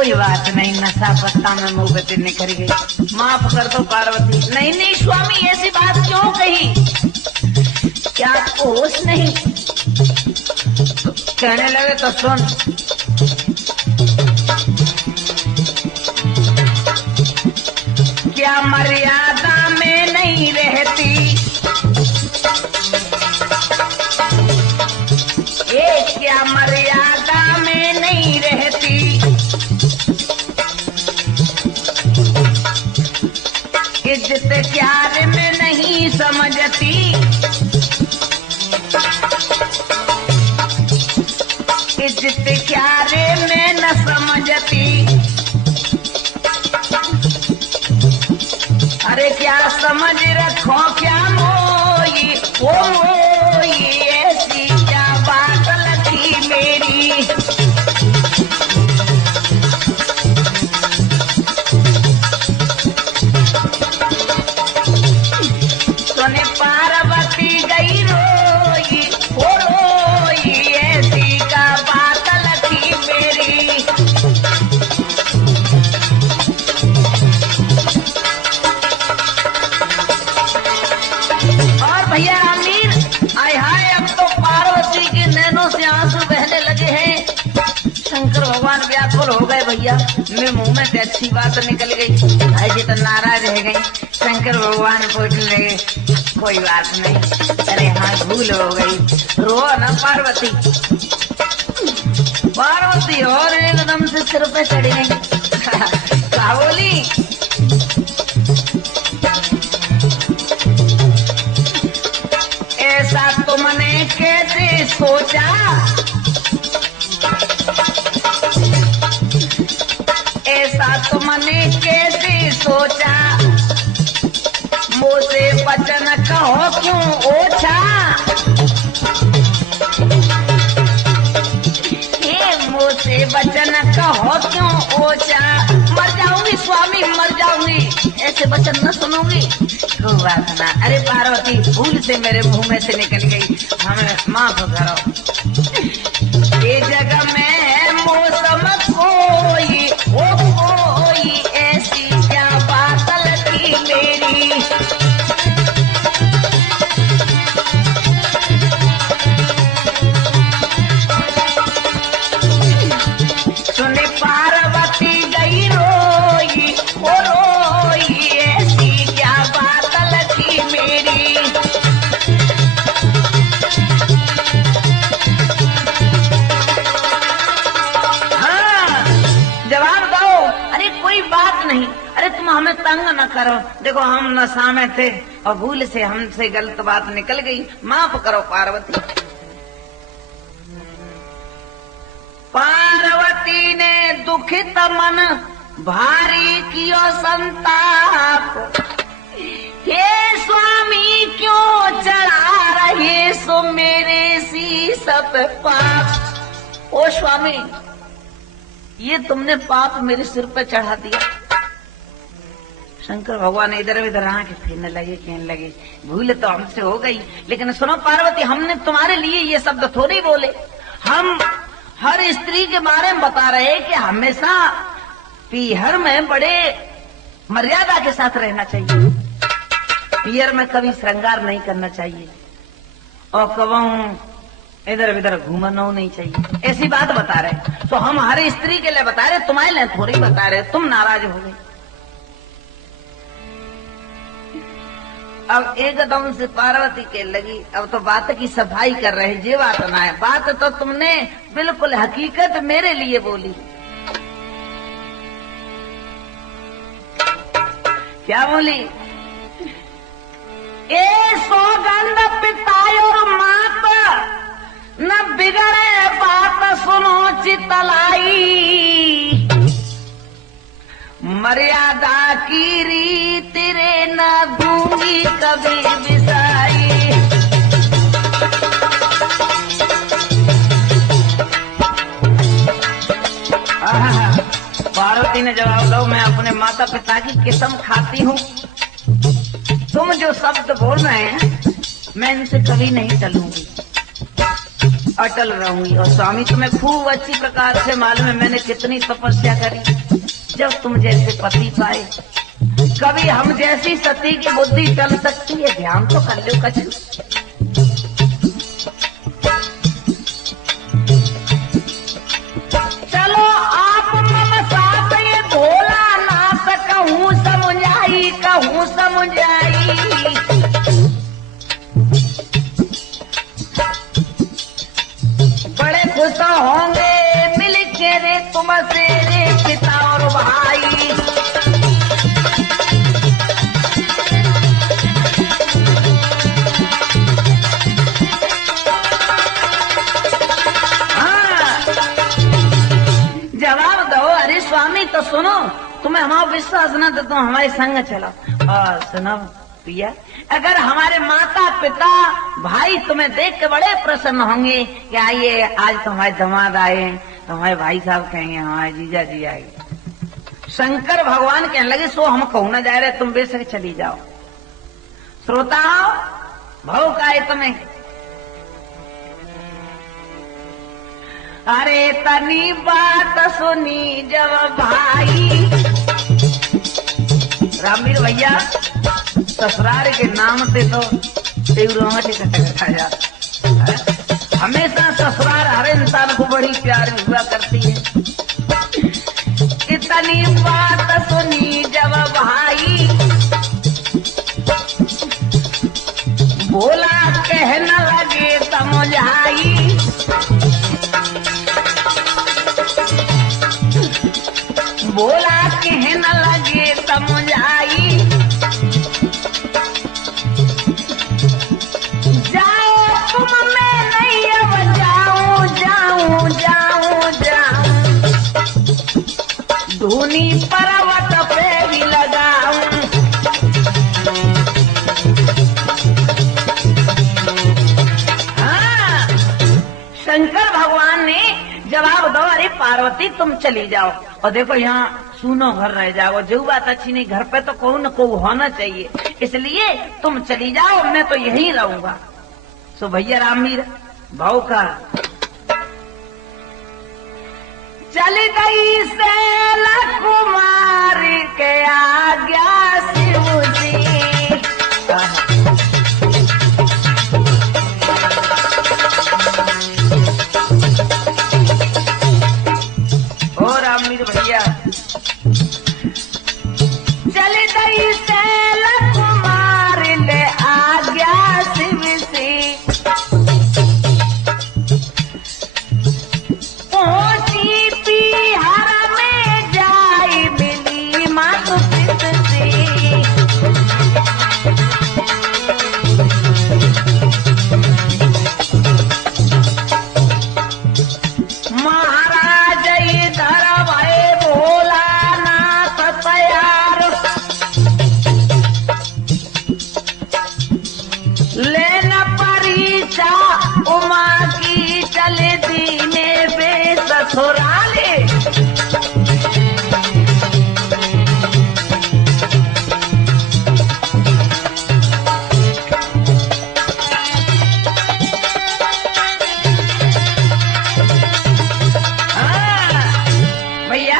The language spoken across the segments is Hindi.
कोई बात नहीं, नशा पत्ता में मोहब्बत निकल गई, माफ कर दो पार्वती। नहीं नहीं स्वामी, ऐसी बात क्यों कही? क्या आपको होश नहीं? कहने लगे तो सुन, क्या मर्यादा में नहीं रहती, ये क्या मर्यादा में नहीं रहती, इज्जत प्यार में नहीं समझती, इज्जत प्यार में न समझती। अरे क्या समझ रखो, क्या मोई वो मोई, ऐसी क्या बात लगी मेरी। सुने पार्वती गई रोई, वो रोई, ऐसी क्या बात लगी मेरी। भैया अमीर, आय हाय, अब तो पार्वती के नैनों से आंसू बहने लगे हैं। शंकर भगवान व्याकुल हो गए। भैया मेरे मुंह में अच्छी बात निकल गई, ऐसी तो नाराज रह गई। शंकर भगवान पूछने लगे, कोई बात नहीं, अरे हाँ भूल हो गई, रो ना पार्वती। पार्वती और एकदम से सिर पे चढ़ी गई। क्या बोली? ऐसा तुमने कैसे सोचा, ऐसा तुमने कैसे सोचा, मुझसे वचन कहो क्यों ओछा, मुझसे वचन कहो क्यों ओछा। मर जाऊंगी स्वामी, मर जाऊंगी, ऐसे वचन न सुनूंगी। कोई बात ना, अरे पार्वती भूल से मेरे मुंह में से निकल गई, हमें माफ करो। ये जगह में मौसम कोई वो कोई, ऐसी क्या बात लगी मेरी। सुने पार्वती गई रोई, वो रोई, ऐसी क्या बात लगी मेरी। हाँ जवाब दो। अरे कोई बात नहीं, अरे तुम हमें तंग न करो, देखो हम नशा में थे और भूल से हमसे गलत बात निकल गई, माफ करो पार्वती। पार्वती ने दुखित मन भारी कियो संताप, हे स्वामी क्यों चढ़ा रहे सो मेरे शीश पे पाप। ओ स्वामी, ये तुमने पाप मेरे सिर पे चढ़ा दिया। शंकर भगवान इधर उधर आंखें फेरने लगे, कहने लगे, भूल तो हमसे हो गई, लेकिन सुनो पार्वती, हमने तुम्हारे लिए ये शब्द थोड़ी बोले। हम हर स्त्री के बारे में बता रहे कि हमेशा पीहर में बड़े मर्यादा के साथ रहना चाहिए, पीहर में कभी श्रृंगार नहीं करना चाहिए और कभी इधर उधर घूमना नहीं चाहिए, ऐसी बात बता रहे। तो हम हर स्त्री के लिए बता रहे, तुम्हारे लिए थोड़ी बता रहे, तुम नाराज हो गए। अब एकदम से पार्वती के लगी, अब तो बात की सफाई कर रहे, ये बात ना है, बात तो तुमने बिल्कुल हकीकत मेरे लिए बोली। क्या बोली? ए सौगंध पितायो मात न बिगड़े बात सुनो चितलाई, मर्यादा की रीत रे न दूंगी कभी बिसाई। पार्वती ने जवाब दो, मैं अपने माता पिता की कसम खाती हूँ, तुम जो शब्द बोल रहे हैं मैं इनसे कभी नहीं टलूंगी। अटल रहूंगी। और स्वामी तुम्हें खूब अच्छी प्रकार से मालूम है मैंने कितनी तपस्या करी जब तुम जैसे पति पाए। कभी हम जैसी सती की बुद्धि चल सकती है, ध्यान तो कर लो कछु। चलो आप मम साथ ये भोला नाथ कहूँ समझाई, कहूँ समझाई। बड़े खुश होंगे मिल के रे तुमसे रे पिता और भाई। जवाब दो, अरे स्वामी तो सुनो, तुम्हें हमारा विश्वास न तो तुम हमारे संग चलो। और सुनो पिया, अगर हमारे माता पिता भाई तुम्हें देख के बड़े प्रसन्न होंगे कि आइए आज तो हमारे दामाद आए, तो हमारे भाई साहब कहेंगे हमारे जीजा जी आए। शंकर भगवान कहने लगे सो हम कहूँ न जा रहे, तुम बेशक चली जाओ। श्रोताओ भाव का है तुम्हें। अरे तनी बात सुनी जब भाई, रामवीर भैया ससुराल के नाम से तो खा जाता। हमेशा ससुराल हर इंसान को बड़ी प्यारी हुआ करती है। इतनी बात सुनी जब भाई, बोला कहना लगे समझाई। बोला कहना लगे समझाई। जाओ तुम मैं नहीं अब जाऊं जाऊं जाऊं जाऊं, धूनी पर्वत पे भी लगाऊं। हाँ, शंकर भगवान ने जवाब दो, अरे पार्वती तुम चली जाओ और देखो यहाँ सुनो घर रह जाओ। जो बात अच्छी नहीं, घर पे तो कोई न कोई होना चाहिए, इसलिए तुम चली जाओ, मैं तो यहीं रहूंगा। सो भैया रामवीर भाव का चली गई सैल कुमार के आज्ञा शिव जी। ओ रामवीर भैया चली गई सैल कुमार ले आज्ञा शिव से। पहुंची बिहार में जाई मिली मातु पित से। महाराज इधर भय भोलानाथ तैयार, लेना परीक्षा उमा की चले दीने बे ससुराले। भैया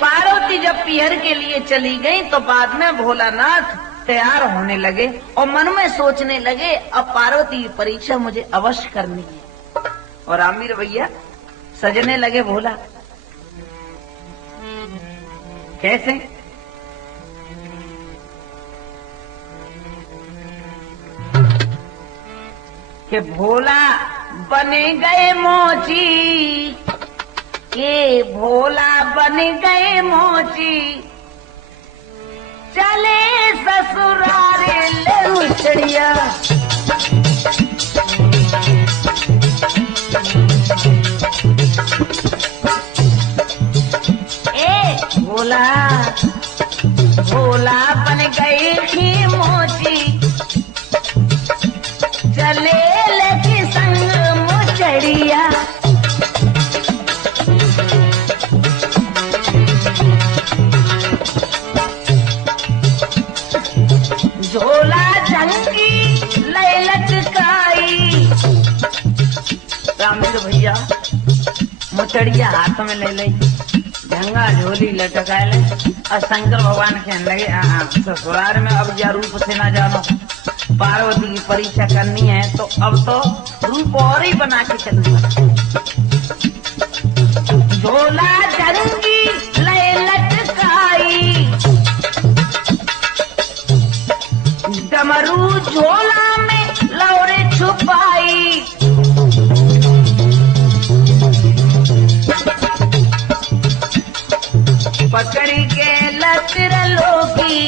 पार्वती जब पीहर के लिए चली गई तो बाद में भोलानाथ तैयार होने लगे और मन में सोचने लगे अब पार्वती की परीक्षा मुझे अवश्य करनी है। और रामवीर भैया सजने लगे भोला। कैसे? कि भोला बने गए मोची, के भोला बन गए मोची, चले ससुरारे ले उछड़िया। ए भोला भोला बन गई थी मोची, चले लेके संग मुचड़िया। झोला जंगी लय लटकाई। राम मुचड़िया हाथ में ले ली, झंगा झोली लटका ले और शंकर भगवान कहने लगे ससुराल में अब या रूप से ना जानो, पार्वती की परीक्षा करनी है तो अब तो रूप और ही बना के चलूंगा। झोला जंगी ले लटकाई, डमरू झोला में लौरे छुपाई, पकड़ी के लतिर लोगी,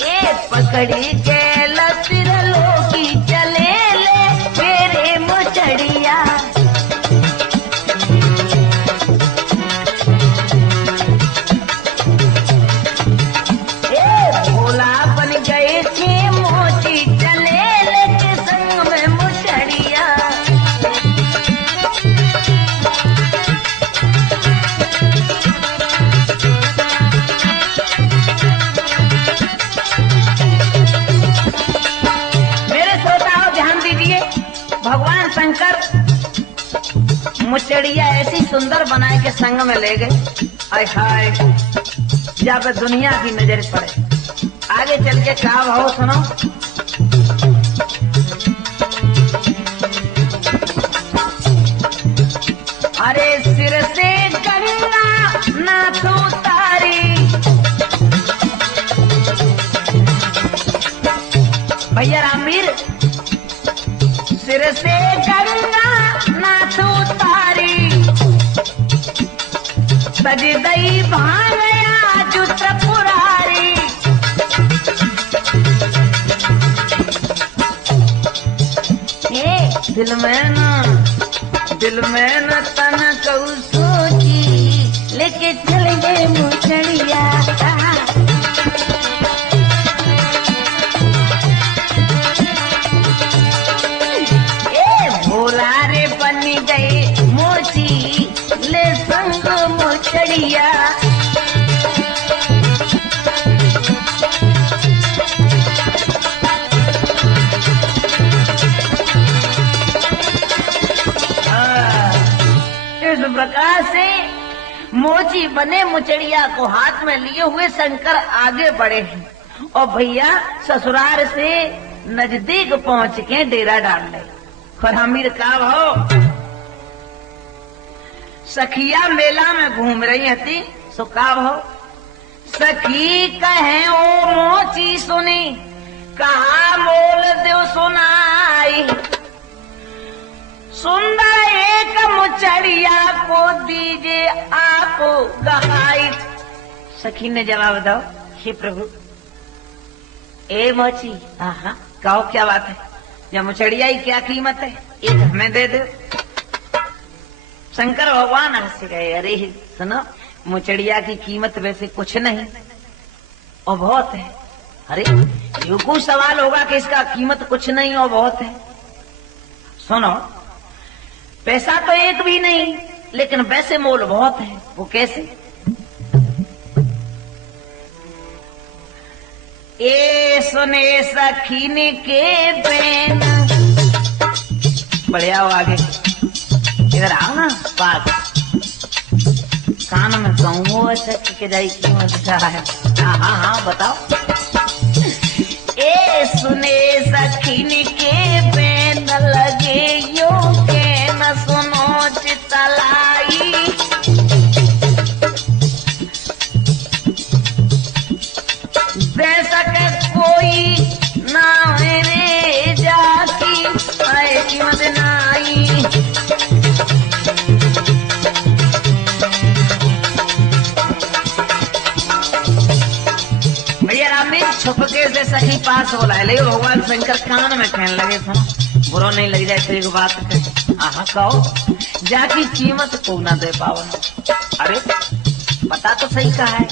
ये पकड़ी के लतिर लोगी, चले ले मेरे मुचड़िया। भोला बन गए थे मोची, चले ले के संग में मुचड़िया। भगवान शंकर मुचड़िया ऐसी सुंदर बनाए के संग में ले गए। आय हाय, जब दुनिया की नजर पड़े, आगे चल के क्या भाव सुनो। अरे सिर से गंगा नाथ उतारी, भैया रामवीर, सिर से गंगा नाथ उतारी, सज दई भांगया जो त्रिपुरारी। दिल में न तन कऊ सोची, लेके चल गए मुचड़िया। भोला रे बन गए मोची, ले संग मुचड़िया। इस प्रकार से मोची बने मुचड़िया को हाथ में लिए हुए शंकर आगे बढ़े हैं और भैया ससुराल से नजदीक पहुंच के डेरा डाल ले। खरामीर का भाव, सखिया मेला में घूम रही थी, सो का भाव, सखी कहे ओ मोची सुनी, कहा मोल देव सुनाई, सुंदर एक मुचड़िया को दीजिए आप गहाई। सखी ने जवाब दो, हे प्रभु, ए मोची, हाँ कहो क्या बात है, या मुचड़िया की क्या कीमत है, एक हमें दे दो। शंकर भगवान हंस गए, अरे सुनो, मुचड़िया की कीमत वैसे कुछ नहीं और बहुत है। अरे यो कुछ सवाल होगा कि इसका कीमत कुछ नहीं और बहुत है। सुनो, पैसा तो एक भी नहीं, लेकिन वैसे मोल बहुत है। वो कैसे? ए सुने सखीने के बेन, बढ़िया हो आगे, इधर आओ ना पास, कान में कहूँ अच्छा के जाई कीमत क्या है। हाँ हाँ हाँ बताओ। ए सुने सखीने के बेन, लगे यो के न सुनो चितलाई, जैसा के कोई ना मेरे जाती आए कीमत नाई। भैया रामवीर छुपके से सखी पास बोला है, लेकिन भगवान शंकर कान में कहने लगे, सुनो बुरा नहीं लग जाए तो एक बात कहे, हाँ कहो, जाकी कीमत को ना दे पाओ। अरे पता तो सही कहा है,